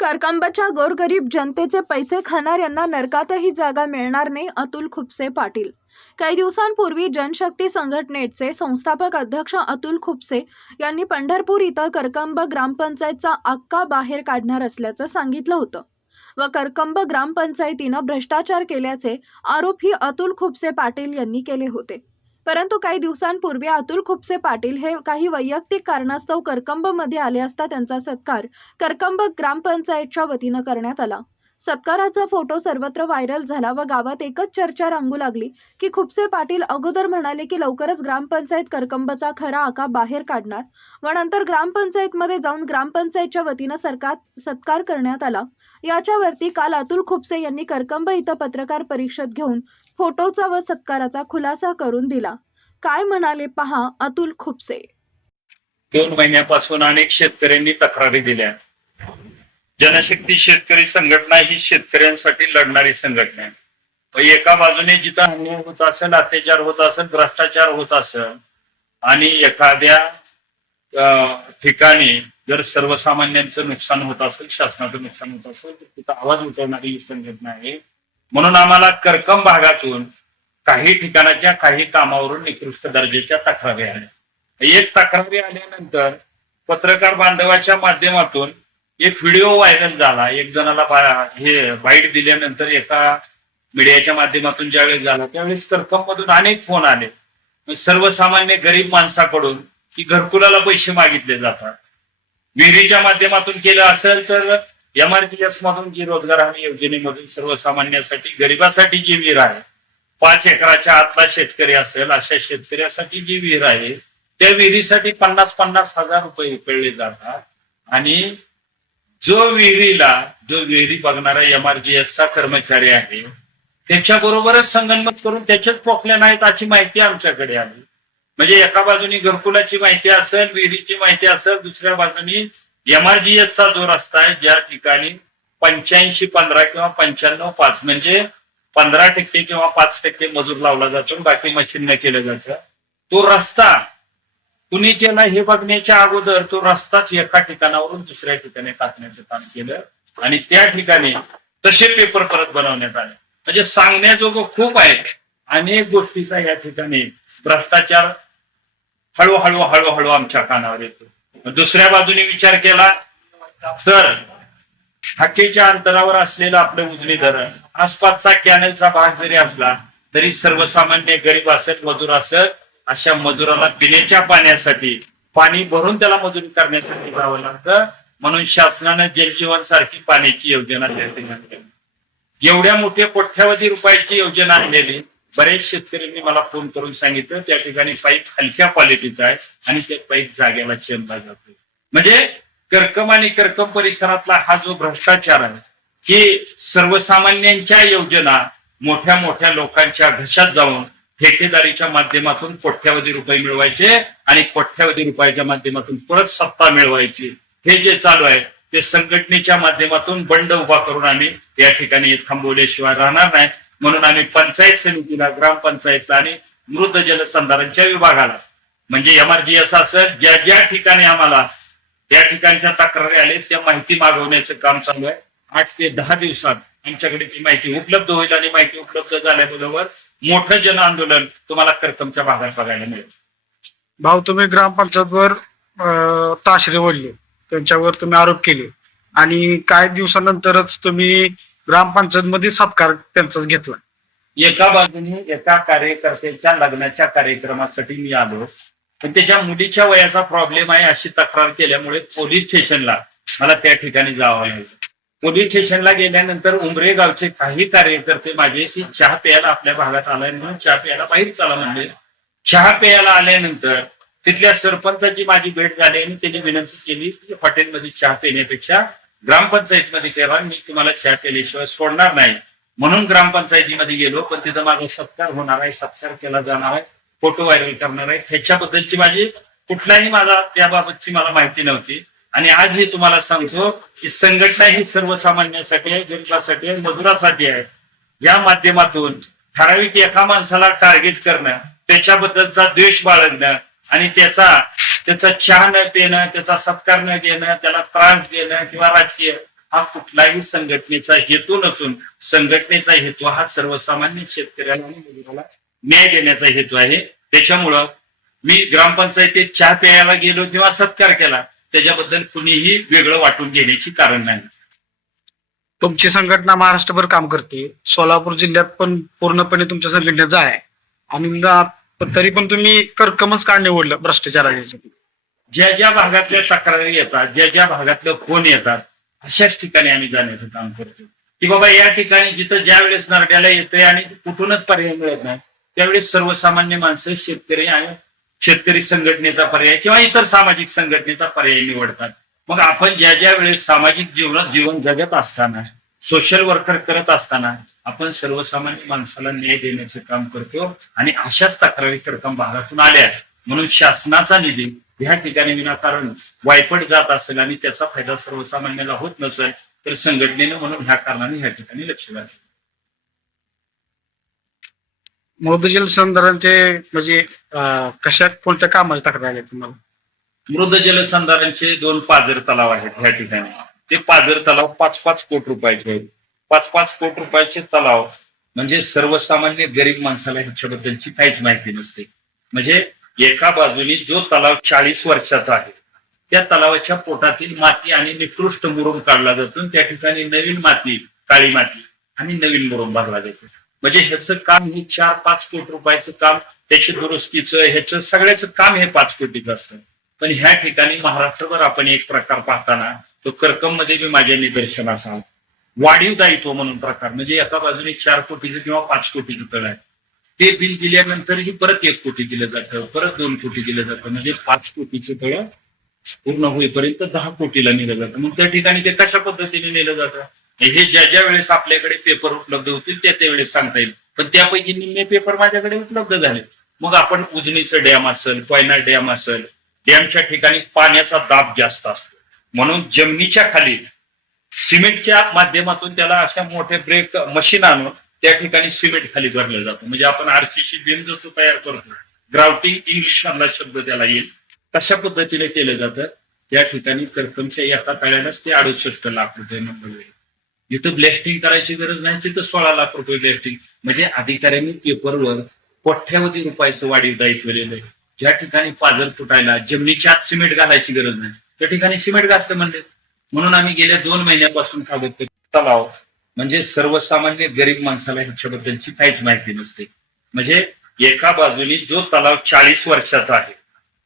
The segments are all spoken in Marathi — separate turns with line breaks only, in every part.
करकंबाच्या गोरगरीब जनतेचे पैसे खाणाऱ्यांना नरकातही जागा मिळणार नाही अतुल खुपसे पाटील. काही दिवसांपूर्वी जनशक्ती संघटनेचे संस्थापक अध्यक्ष अतुल खुपसे यांनी पंढरपूर इथं करकंब ग्रामपंचायतचा अक्का बाहेर काढणार असल्याचं सांगितलं होतं. व करकंब ग्रामपंचायतीनं भ्रष्टाचार केल्याचे आरोपही अतुल खुपसे पाटील यांनी केले होते. परंतु काही दिवसांपूर्वी अतुल खुपसे पाटील हे काही वैयक्तिक कारणास्तव करकंबमध्ये आले असता त्यांचा सत्कार करकंब ग्रामपंचायतच्या वतीनं करण्यात आला. सत्काराचा फोटो सर्वत्र व्हायरल झाला व गावात एकच चर्चा रंगू लागली की खुपसे पाटील अगोदर म्हणाले की लवकरच ग्रामपंचायत करकंबचा खरा आका बाहेर काढणार व नंतर ग्रामपंचायतमध्ये जाऊन ग्रामपंचायतच्या वतीनं सरकार सत्कार करण्यात आला. याच्यावरती काल अतुल खुपसे यांनी करकंब इथं पत्रकार परिषद घेऊन फोटोचा व सत्काराचा खुलासा करून दिला. काय म्हणाले पहा अतुल खुपसे.
दोन महिन्यापासून अनेक शेतकऱ्यांनी तक्रारी दिल्या. जनशक्ती शेतकरी संघटना ही शेतकऱ्यांसाठी लढणारी संघटना आहे. एका बाजूने जिथं अन्याय होत असेल अत्याचार होत असेल भ्रष्टाचार होत असेल आणि एखाद्या ठिकाणी जर सर्वसामान्यांचं नुकसान होत असेल शासनाचं नुकसान होत असेल तर तिथं आवाज उचलणारी ही संघटना आहे. म्हणून आम्हाला करकम भागातून काही ठिकाणाच्या काही कामावरून निकृष्ट दर्जाच्या तक्रारी आल्या. एक तक्रारी आल्यानंतर पत्रकार बांधवाच्या माध्यमातून एक व्हिडिओ व्हायरल झाला. एक जणाला हे बाईट दिल्यानंतर एका मीडियाच्या माध्यमातून ज्यावेळेस झाला त्यावेळेस करकम मधून अनेक फोन आले. सर्वसामान्य गरीब माणसाकडून की घरकुलाला पैसे मागितले जातात. विहिरीच्या माध्यमातून केलं असेल तर एमआरपीएस मधून जी रोजगार हमी योजनेमधून सर्वसामान्यासाठी गरिबासाठी जी विहीर आहे पाच एकराच्या आतला शेतकरी असेल अशा शेतकऱ्यासाठी जी विहीर आहे त्या विहिरीसाठी पन्नास पन्नास हजार रुपये उकळले जातात. आणि जो विहिरीला जो विहिरी बघणारा एमआरजीएसचा कर्मचारी आहे त्याच्याबरोबरच संगनमत करून त्याच्याच पोकल्या नाहीत अशी माहिती आमच्याकडे आली म्हणजे एका बाजूनी घरकुलाची माहिती असेल विहिरीची माहिती असेल दुसऱ्या बाजूनी एमआरजीएसचा जो रस्ता आहे ज्या ठिकाणी पंच्याऐंशी पंधरा किंवा पंच्याण्णव पाच म्हणजे पंधरा टक्के किंवा पाच टक्के मजूर लावला जातो बाकी मशीनने केलं जातं. तो रस्ता कुणी केला हे बघण्याच्या अगोदर तो रस्ताच एका ठिकाणावरून दुसऱ्या ठिकाणी टाकण्याचं काम केलं आणि त्या ठिकाणी तसे पेपर परत बनवण्यात आले. म्हणजे सांगण्याजोगं खूप आहे. अनेक गोष्टीचा या ठिकाणी भ्रष्टाचार हळूहळू हळूहळू आमच्या कानावर येतो. दुसऱ्या बाजूने विचार केला तर हक्केच्या अंतरावर असलेलं आपलं उजनी धरण आसपासचा कॅनलचा भाग जरी असला तरी सर्वसामान्य गरीब असत मजूर असत अशा मजुराला पिण्याच्या पाण्यासाठी पाणी भरून त्याला मजुरी करण्यासाठी जावं लागतं. म्हणून शासनानं जलजीवन सारखी पाण्याची योजना त्या ठिकाणी एवढ्या मोठ्या कोट्यावधी रुपयाची योजना आणलेली. बरेच शेतकऱ्यांनी मला फोन करून सांगितलं त्या ठिकाणी पाईप हलक्या क्वालिटीचा आहे आणि ते पाईप जागेला चेंबला जातो म्हणजे कर्कम आणि कर्कम परिसरातला हा जो भ्रष्टाचार आहे की सर्वसामान्यांच्या योजना मोठ्या मोठ्या लोकांच्या घशात जाऊन ठेकेदारीच्या माध्यमातून कोट्यावधी रुपये मिळवायचे आणि कोट्यावधी रुपयाच्या माध्यमातून परत सत्ता मिळवायची. हे जे चालू आहे ते संघटनेच्या माध्यमातून बंड उभा करून आम्ही या ठिकाणी थांबवल्याशिवाय राहणार नाही. म्हणून आम्ही पंचायत समितीला ग्रामपंचायतला आणि मृद जलसंधारणच्या विभागाला म्हणजे एमआरजीएस असं ज्या ज्या ठिकाणी आम्हाला त्या ठिकाणच्या तक्रारी आले त्या माहिती मागवण्याचं काम चालू आहे. आठ ते दहा दिवसात आमच्याकडे ती माहिती उपलब्ध होईल आणि माहिती उपलब्ध झाल्याबरोबर मोठं जन आंदोलन तुम्हाला करकमच्या भागात बघायला मिळेल.
भाऊ तुम्ही ग्रामपंचायतवर ताशरे ओढले. त्यांच्यावर तुम्ही आरोप केले. आणि काही दिवसानंतरच तुम्ही ग्रामपंचायत मध्ये सत्कार त्यांचाच घेतला.
एका बाजूने एका कार्यकर्त्याच्या लग्नाच्या कार्यक्रमासाठी मी आलो. पण त्याच्या मुलीच्या वयाचा प्रॉब्लेम आहे अशी तक्रार केल्यामुळे पोलीस स्टेशनला मला त्या ठिकाणी जावं लागलं. पोलीस स्टेशनला गेल्यानंतर उमरे गावचे काही कार्यकर्ते माझ्याशी चहा प्यायला आपल्या भागात आलाय म्हणून चहा प्यायला बाहेर चला म्हणले. चहा प्यायला आल्यानंतर तिथल्या सरपंचाची माझी भेट झाली आणि त्यांनी विनंती केली की हॉटेलमध्ये चहा पिण्यापेक्षा ग्रामपंचायतमध्ये करा मी तुम्हाला चहा केल्याशिवाय सोडणार नाही. म्हणून ग्रामपंचायतीमध्ये गेलो पण तिथं माझा सत्कार होणार आहे सत्कार केला जाणार आहे फोटो व्हायरल करणार आहे. ह्याच्याबद्दलची माझी कुठलाही मला त्याबाबतची मला माहिती नव्हती. आणि आज हे तुम्हाला सांगतो की संघटना ही सर्वसामान्यांसाठी आहे गरीबासाठी आहे मजुरासाठी आहे. या माध्यमातून ठराविक एका माणसाला टार्गेट करणं त्याच्याबद्दलचा द्वेष बाळगणं आणि त्याचा त्याचा चहा न पिणं त्याचा सत्कार न देणं त्याला त्रास देणं किंवा राजकीय हा कुठलाही संघटनेचा हेतू नसून संघटनेचा हेतू हा सर्वसामान्य शेतकऱ्याला आणि मजुराला न्याय देण्याचा हेतू आहे. त्याच्यामुळं मी ग्रामपंचायतीत चहा प्यायला गेलो किंवा सत्कार केला त्याच्याबद्दल कुणीही वेगळं वाटून घेण्याची कारण नाही.
तुमची संघटना महाराष्ट्रभर काम करते. सोलापूर जिल्ह्यात पण पूर्णपणे तुमच्या संघटनेचा आहे आणि पण तरी पण तुम्ही कर्कमच का निवडलं भ्रष्टाचारासाठी
ज्या ज्या भागातल्या तक्रारी येतात ज्या ज्या भागातले फोन येतात अशाच ठिकाणी आम्ही जाण्याचं काम करतो. की बाबा या ठिकाणी जिथं ज्या वेळेस नरड्याला येतोय आणि कुठूनच पर्याय मिळत नाही त्यावेळेस सर्वसामान्य माणसं शेतकरी आणि शेतकरी संघटनेचा पर्याय किंवा इतर सामाजिक संघटनेचा पर्याय निवडतात. मग आपण ज्या ज्या वेळेस सामाजिक जीवनात जीवन जगत असताना सोशल वर्कर करत असताना आपण सर्वसामान्य माणसाला न्याय देण्याचं काम करतो आणि अशाच तक्रारी कडकम भागातून आल्या म्हणून शासनाचा निधी ह्या ठिकाणी विनाकारण वायपट जात असेल आणि त्याचा फायदा सर्वसामान्याला होत नसेल तर संघटनेनं म्हणून ह्या कारणाने ह्या ठिकाणी लक्ष घातलं
मृदजल संधारांचे म्हणजे कशात कोणत्या कामाची तक्रार आली तुम्हाला?
मृद जलसंधारणचे दोन पाझर तलाव आहेत ह्या ठिकाणी. ते पाझर तलाव पाच पाच कोटी रुपयाचे आहेत. पाच पाच कोटी रुपयाचे तलाव. म्हणजे सर्वसामान्य गरीब माणसाला ह्याच्याबद्दलची काहीच माहिती नसते. म्हणजे एका बाजूने जो तलाव चाळीस वर्षाचा आहे त्या तलावाच्या पोटातील माती आणि निकृष्ट मुरुम काढला जातो त्या ठिकाणी नवीन माती काळी माती आणि नवीन मुरुम भरला जातो. म्हणजे ह्याचं काम हे चार पाच कोटी रुपयाचं काम त्याची दुरुस्तीचं ह्याचं सगळ्याचं काम हे पाच कोटीचं असतं. पण ह्या ठिकाणी महाराष्ट्रभर आपण एक प्रकार पाहताना तो कर्कममध्ये मी माझ्या निदर्शनास आला. वाढीव दायित्व म्हणून प्रकार. म्हणजे एका बाजूने चार कोटीचं किंवा पाच कोटीचं तळ आहे. ते बिल दिल्यानंतरही परत एक कोटी दिलं जातं परत दोन कोटी दिलं जातं. म्हणजे पाच कोटीचं तळ पूर्ण होईपर्यंत दहा कोटीला नेलं जातं. मग त्या ठिकाणी ते कशा पद्धतीने नेलं जातं? हे ज्या ज्या वेळेस आपल्याकडे पेपर उपलब्ध होतील त्या त्यावेळेस सांगता येईल. पण त्यापैकी निम्मे पेपर माझ्याकडे उपलब्ध झाले मग आपण उजनीचं डॅम असेल कोयना डॅम असेल डॅमच्या ठिकाणी पाण्याचा दाब जास्त असतो. म्हणून जमिनीच्या खाली सिमेंटच्या माध्यमातून त्याला अशा मोठे ब्रेक मशीन आणून त्या ठिकाणी सिमेंट खाली भरलं जातं. म्हणजे आपण आरसीसी बीम जसं तयार करतो ग्राउटिंग इंग्लिश मधला शब्द त्याला येईल तशा पद्धतीने केलं जातं. त्या ठिकाणी सरकमच्या एका तळ्यालाच ते अडुसष्ट लाख रुपये नंबर जिथं ब्लॅस्टिंग करायची गरज नाही तिथं सोळा लाख रुपये ब्लॅस्टिंग म्हणजे अधिकाऱ्यांनी पेपरवर कोठ्यावधी रुपयाचं वाढीव दायित्व लिहिलंय. ज्या ठिकाणी पाजर फुटायला जमिनीच्या आत सिमेंट घालायची गरज नाही त्या ठिकाणी सिमेंट घातलं म्हणले. म्हणून आम्ही गेल्या दोन महिन्यापासून कागदपत्र तलाव म्हणजे सर्वसामान्य गरीब माणसाला ह्याच्याबद्दलची काहीच माहिती नसते. म्हणजे एका बाजूने जो तलाव चाळीस वर्षाचा आहे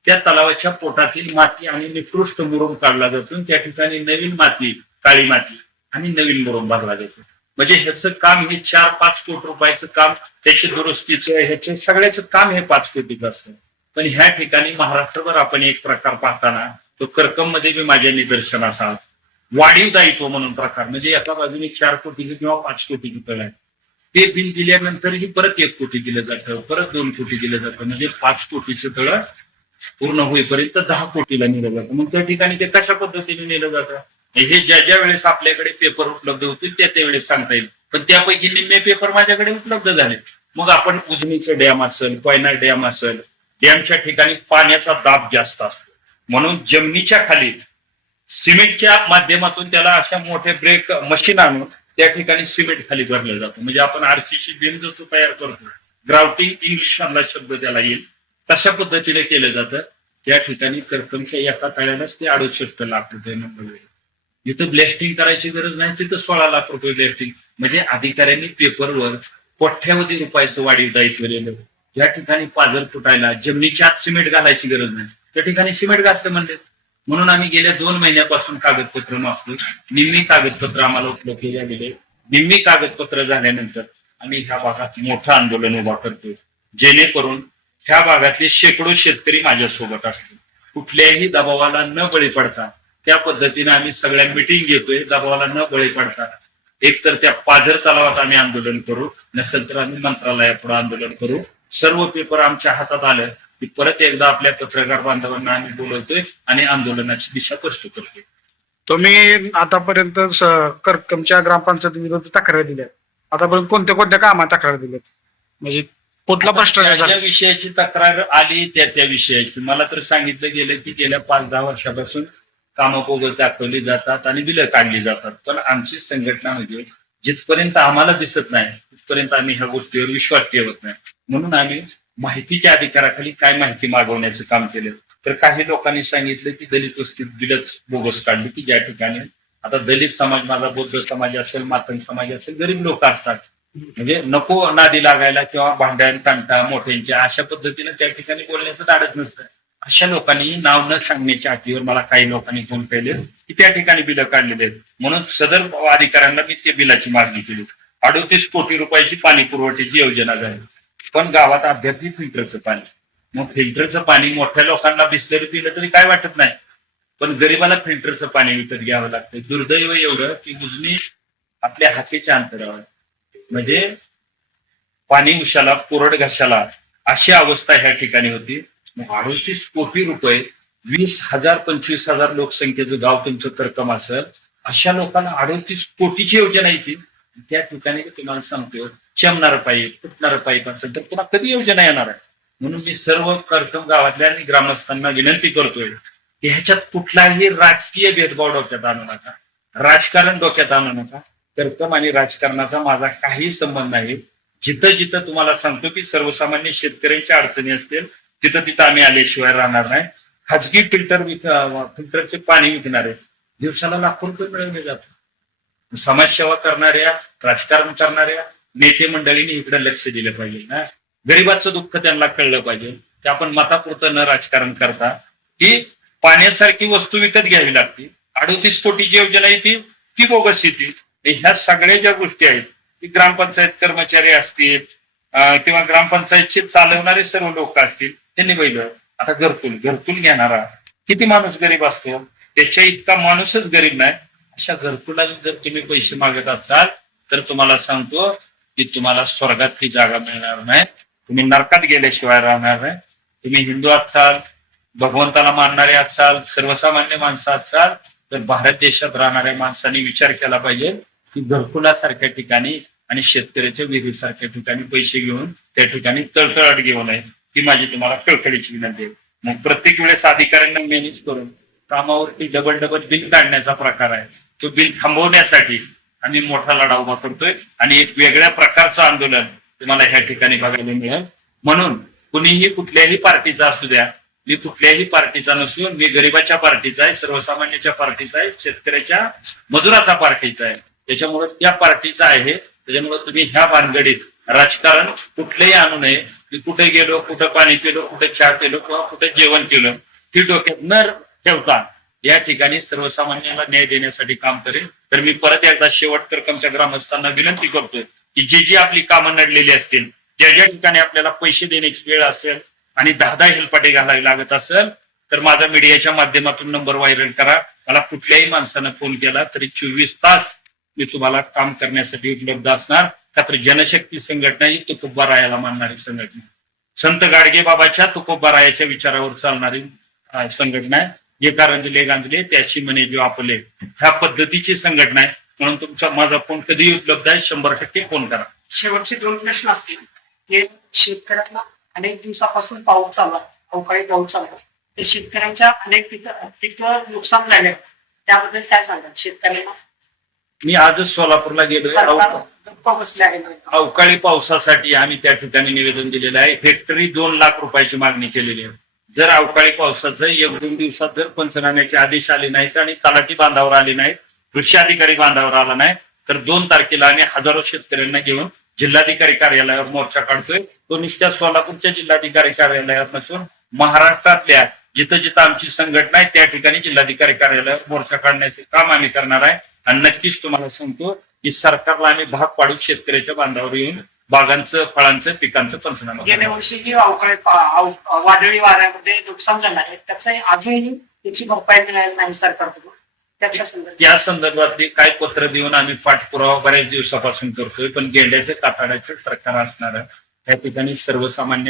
त्या तलावाच्या पोटातील माती आणि निकृष्ट मुरुम काढला जातो त्या ठिकाणी नवीन माती काळी माती आणि नवीन मुरुम भरला जातो. म्हणजे ह्याचं काम हे चार पाच कोटी रुपयाचं काम त्याची दुरुस्तीचं ह्याचे सगळ्याचं काम हे पाच कोटीचं असतं. पण ह्या ठिकाणी महाराष्ट्रभर आपण एक प्रकार पाहताना तो कर्कममध्ये मी माझ्या निदर्शनास आहात वाढीव दायित्व म्हणून प्रकार. म्हणजे एका बाजूने चार कोटीचं किंवा पाच कोटीचं तळ आहे. ते बिल दिल्यानंतरही परत एक कोटी दिलं जातं परत दोन कोटी दिलं जातं. म्हणजे पाच कोटीचं तळ पूर्ण होईपर्यंत दहा कोटीला नेलं जातं. मग त्या ठिकाणी ते कशा पद्धतीने नेलं जातं? म्हणजे हे ज्या ज्या वेळेस आपल्याकडे पेपर उपलब्ध होतील त्या त्यावेळेस सांगता येईल. पण त्यापैकी निम्मे पेपर माझ्याकडे उपलब्ध झाले मग आपण उजनीचं डॅम असेल कोयना डॅम असेल डॅमच्या ठिकाणी पाण्याचा दाब जास्त असतो. म्हणून जमिनीच्या खाली सिमेंटच्या माध्यमातून त्याला अशा मोठे ब्रेक मशीन आणून त्या ठिकाणी सिमेंट खाली भरलं जातो. म्हणजे आपण आरसीसी बीम जसं तयार करतो ग्राउटिंग इंग्लिश मधला शब्द त्याला येईल तशा पद्धतीने केलं जातं. त्या ठिकाणी करकमच्या एका तळ्यालाच ते अडुसष्ट लाख रुपये नंबर जिथं ब्लॅस्टिंग करायची गरज नाही तिथं सोळा लाख रुपये ब्लॅस्टिंग म्हणजे अधिकाऱ्यांनी पेपरवर कोठ्यावधी रुपयाचं वाढीव दायित्व लिहिलं या ठिकाणी पाजर फुटायला जमिनीच्या आत सिमेंट घालायची गरज नाही. त्या ठिकाणी सिमेंट घातलं म्हणजे म्हणून आम्ही गेल्या दोन महिन्यापासून कागदपत्र मागतोय. निम्मी कागदपत्र आम्हाला उपलब्ध झालेले निम्मी कागदपत्र झाल्यानंतर आम्ही ह्या भागात मोठं आंदोलन उभा करतोय. जेणेकरून ह्या भागातले शेकडो शेतकरी माझ्यासोबत असतील. कुठल्याही दबावाला न बळी पडता त्या पद्धतीने आम्ही सगळ्या मिटिंग घेतोय. दबावाला न बळी पडता एकतर त्या पाझर तलावात आम्ही आंदोलन करू नसेल तर आम्ही मंत्रालयापुढे आंदोलन करू. सर्व पेपर आमच्या हातात आलं. की परत एकदा आपल्या पत्रकार बांधवांना आम्ही बोलवतोय आणि आंदोलनाची दिशा स्पष्ट करतोय.
तुम्ही आतापर्यंत करकमच्या ग्रामपंचायत विरोधात तक्रार दिल्या आतापर्यंत कोणत्या कोणत्या कामात तक्रार दिल्यात? म्हणजे कुठला भ्रष्टाचार झाला?
विषयाची तक्रार आली त्या त्या विषयाची. मला तर सांगितलं गेलं की गेल्या पाच दहा वर्षापासून कामं बोगस दाखवली जातात आणि बिलं काढली जातात. पण आमची संघटना म्हणजे जिथपर्यंत आम्हाला दिसत नाही तिथपर्यंत आम्ही ह्या गोष्टीवर विश्वास ठेवत नाही. म्हणून आम्ही माहितीच्या अधिकाराखाली काय माहिती मागवण्याचं काम केलं. तर काही लोकांनी सांगितलं की दलित वस्तीत बिलच बोगस काढली की ज्या ठिकाणी आता दलित समाज माझा बौद्ध समाज असेल मातंग समाज असेल गरीब लोक असतात. म्हणजे नको नादी लागायला किंवा भांड्यान तांटा मोठ्यांच्या अशा पद्धतीने त्या ठिकाणी बोलण्याचं धाडच नसतं. अशा लोकांनी नाव न सांगण्याच्या अटीवर मला काही लोकांनी फोन केले की त्या ठिकाणी बिलं काढलेली आहेत. म्हणून सदर अधिकाऱ्यांना मी त्या बिलाची मागणी केली. अडोतीस कोटी रुपयाची पाणी पुरवठ्याची योजना झाली. पण गावात अद्याप फिल्टरचं पाणी. मग फिल्टरचं पाणी मोठ्या लोकांना बिस्लरी पिलं तरी काय वाटत नाही. पण गरिबाला फिल्टरचं पाणी विकत घ्यावं लागतं दुर्दैव एवढं की उजनी आपल्या हाकेच्या अंतरावर. म्हणजे पाणी उशाला कोरड घशाला अशी अवस्था ह्या ठिकाणी होती. मग अडोतीस कोटी रुपये वीस हजार पंचवीस हजार लोकसंख्येचं गाव तुमचं तरकम असेल अशा लोकांना अडतीस कोटीची योजना येते. त्या ठिकाणी तुम्हाला सांगतो चमणार पाईप फुटणार पाईप असेल तर पुन्हा कधी योजना येणार आहे? म्हणून मी सर्व करकम गावातल्या आणि ग्रामस्थांना विनंती करतोय की ह्याच्यात कुठलाही राजकीय भेदभाव डोक्यात आणू नका. राजकारण डोक्यात आणू नका. कर्तम आणि राजकारणाचा माझा काही संबंध नाही. जिथं जिथं तुम्हाला सांगतो की सर्वसामान्य शेतकऱ्यांच्या अडचणी असतील तिथं तिथं आम्ही आल्याशिवाय राहणार नाही. खाजगी फिल्टर फिल्टरचे पाणी विकणारे दिवसाला लाखो रुपये मिळवले जातात. समाजसेवा करणाऱ्या राजकारण करणाऱ्या नेते मंडळींनी इकडे लक्ष दिलं पाहिजे ना. गरिबाचं दुःख त्यांना कळलं पाहिजे. ते आपण मतापुरतं न राजकारण करता की पाण्यासारखी वस्तू विकत घ्यावी लागते. अडोतीस कोटीची योजना आहे ती बोगस येते. ह्या सगळ्या ज्या गोष्टी आहेत की ग्रामपंचायत कर्मचारी असतील किंवा ग्रामपंचायतचे चालवणारे सर्व लोक असतील त्यांनी पहिलं आता घरतून घरतून घेणारा किती माणूस गरीब असतो? त्याच्या इतका माणूसच गरीब नाही. अशा घरकुलाला जर तुम्ही पैसे मागत असाल तर तुम्हाला सांगतो की तुम्हाला स्वर्गातली जागा मिळणार नाही. तुम्ही नरकात गेल्याशिवाय राहणार नाही. तुम्ही हिंदू असाल भगवंताला मानणारे असाल सर्वसामान्य माणसं असाल तर भारत देशात राहणाऱ्या माणसांनी विचार केला पाहिजे की घरकुलासारख्या ठिकाणी आणि शेतकऱ्याच्या विहिरीसारख्या ठिकाणी पैसे घेऊन त्या ठिकाणी तळतळाट घेऊ नये ही माझी तुम्हाला कळकळीची विनंती आहे. मग प्रत्येक वेळेस अधिकाऱ्यांना मॅनेज करून कामावरती डबल डबल बिल काढण्याचा प्रकार आहे. तो बिल थांबवण्यासाठी आम्ही मोठा लढा उभा करतोय आणि एक वेगळ्या प्रकारचं आंदोलन तुम्हाला ह्या ठिकाणी बघायला मिळेल. म्हणून कुणीही कुठल्याही पार्टीचा असू द्या मी कुठल्याही पार्टीचा नसून मी गरिबाच्या पार्टीचा आहे सर्वसामान्याच्या पार्टीचा आहे शेतकऱ्याच्या मजुराचा पार्टीचा आहे. त्याच्यामुळे त्या पार्टीचा आहे. त्याच्यामुळे तुम्ही ह्या भानगडीत राजकारण कुठलंही आणू नये. मी कुठे गेलो कुठं पाणी पिलो कुठे चहा केलं किंवा कुठे जेवण केलं ती डोक्यात न ठेवता या ठिकाणी सर्वसामान्यांना न्याय देण्यासाठी काम करेन. तर मी परत एकदा शेवट करकमच्या ग्रामस्थांना विनंती करतोय की जी जी आपली कामं नडलेली असतील ज्या ज्या ठिकाणी आपल्याला पैसे देण्याची वेळ असेल आणि दहा दहा हेलपाटे घालावी लागत असेल तर माझा मीडियाच्या माध्यमातून नंबर व्हायरल करा. मला कुठल्याही माणसानं फोन केला तरी चोवीस तास मी तुम्हाला काम करण्यासाठी उपलब्ध असणार. का तर जनशक्ती संघटना ही तुकोबा रायाला मानणारी संघटना. संत गाडगे बाबाच्या तुकोबा रायाच्या विचारावर चालणारी संघटना आहे. जे कारंजले गांजले त्याशी म्हणे जो आपले. ह्या पद्धतीची संघटना आहे. म्हणून तुमचा माझा फोन कधीही उपलब्ध आहे. शंभर टक्के फोन करा.
शेवटचे दोन प्रश्न असतील. हे शेतकऱ्यांना अनेक दिवसापासून पाऊस चालू आहे अवकाळी पाऊस चालू आहे तर शेतकऱ्यांच्या अनेक पिकं पिकं नुकसान झाले. त्याबद्दल काय सांगाल शेतकऱ्यांना?
मी आजच सोलापूरला
आहे.
अवकाळी पावसासाठी आम्ही त्या ठिकाणी निवेदन दिलेलं आहे. हेक्टरी दोन लाख रुपयाची मागणी केलेली आहे. जर अवकाळी पावसाचं एक दोन दिवसात जर पंचनाम्याचे आदेश आले नाहीत आणि तलाठी बांधावर आले नाहीत कृषी अधिकारी बांधावर आला नाही तर दोन तारखेला आणि हजारो शेतकऱ्यांना घेऊन जिल्हाधिकारी कार्यालयावर मोर्चा काढतोय. तो निश्चित सोलापूरच्या जिल्हाधिकारी कार्यालयात नसून महाराष्ट्रातल्या जिथं जिथं आमची संघटना आहे त्या ठिकाणी जिल्हाधिकारी कार्यालयावर मोर्चा काढण्याचे काम आम्ही करणार आहे. आणि नक्कीच तुम्हाला सांगतो की सरकारला आम्ही भाग पाडून शेतकऱ्याच्या बांधावर येऊन बागांचं फळांचं पिकांचं पंचनामा
गेल्या. वर्षी ही अवकाळी वादळी वाऱ्यामध्ये नुकसान झालं आहे त्याचं अजूनही त्याची भरपाई मिळाली नाही सरकारकडून. त्याच्या संदर्भात.
त्या संदर्भातले काय पत्र देऊन आम्ही पाठपुरावा बऱ्याच दिवसापासून करतोय पण गेंड्याचे कातड्याचे सरकार असणार आहे. या ठिकाणी सर्वसामान्य